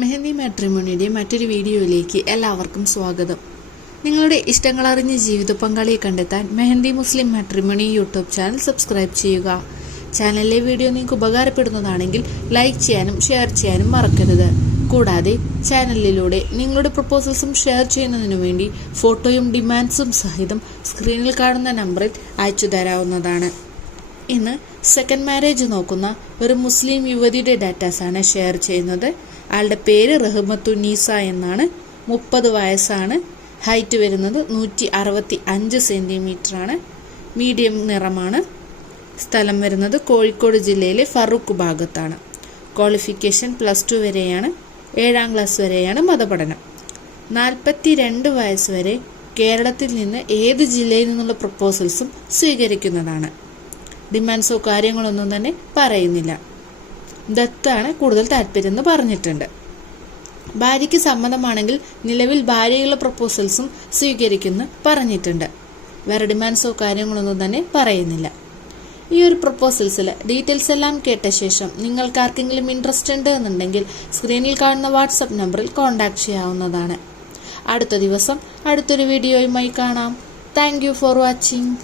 മെഹന്തി മാട്രിമോണിയുടെ മറ്റൊരു വീഡിയോയിലേക്ക് എല്ലാവർക്കും സ്വാഗതം. നിങ്ങളുടെ ഇഷ്ടങ്ങളറിഞ്ഞ ജീവിത പങ്കാളിയെ കണ്ടെത്താൻ Mehandi Muslim matrimony YouTube channel subscribe ചെയ്യുക. ചാനലിലെ വീഡിയോ നിങ്ങൾക്ക് ഉപകാരപ്പെടുന്നതാണെങ്കിൽ ലൈക്ക് ചെയ്യാനും ഷെയർ ചെയ്യാനും മറക്കരുത്. കൂടാതെ ചാനലിലൂടെ നിങ്ങളുടെ പ്രപ്പോസൽസും ഷെയർ ചെയ്യുന്നതിനു വേണ്ടി ഫോട്ടോയും ഡിമാൻഡ്സും സഹിതം സ്ക്രീനിൽ കാണുന്ന നമ്പറിൽ അയച്ചു തരാവുന്നതാണ് ഇന്ന് സെക്കൻഡ് മാരേജ് നോക്കുന്ന ഒരു മുസ്ലിം യുവതിയുടെ ഡാറ്റാസ് ആണ് ഷെയർ ചെയ്യുന്നത്. ആളുടെ പേര് റഹ്മത്തു നീസ എന്നാണ്. മുപ്പത് വയസ്സാണ്. ഹൈറ്റ് വരുന്നത് നൂറ്റി അറുപത്തി അഞ്ച് സെന്റിമീറ്റർ ആണ്. മീഡിയം നിറമാണ്. സ്ഥലം വരുന്നത് കോഴിക്കോട് ജില്ലയിലെ ഫറൂഖ് ഭാഗത്താണ്. ക്വാളിഫിക്കേഷൻ പ്ലസ് ടു വരെയാണ്. ഏഴാം ക്ലാസ് വരെയാണ് മതപഠനം. നാൽപ്പത്തി രണ്ട് വയസ്സ് വരെ കേരളത്തിൽ നിന്ന് ഏത് ജില്ലയിൽ നിന്നുള്ള പ്രപ്പോസൽസും സ്വീകരിക്കുന്നതാണ്. ഡിമാൻഡ്സോ കാര്യങ്ങളൊന്നും തന്നെ പറയുന്നില്ല. ദത്താണ് കൂടുതൽ താല്പര്യം എന്ന് പറഞ്ഞിട്ടുണ്ട്. ഭാര്യയ്ക്ക് സമ്മതമാണെങ്കിൽ നിലവിൽ ഭാര്യയുള്ള പ്രപ്പോസൽസും സ്വീകരിക്കുന്ന പറഞ്ഞിട്ടുണ്ട്. വേറെ ഡിമാൻഡ്സോ കാര്യങ്ങളൊന്നും തന്നെ പറയുന്നില്ല. ഈ ഒരു പ്രപ്പോസൽസിൽ ഡീറ്റെയിൽസ് എല്ലാം കേട്ട ശേഷം നിങ്ങൾക്ക് ആർക്കെങ്കിലും ഇൻട്രസ്റ്റ് ഉണ്ട് എന്നുണ്ടെങ്കിൽ സ്ക്രീനിൽ കാണുന്ന വാട്സപ്പ് നമ്പറിൽ കോൺടാക്ട് ചെയ്യാവുന്നതാണ്. അടുത്ത ദിവസം അടുത്തൊരു വീഡിയോയുമായി കാണാം. Thank for watching.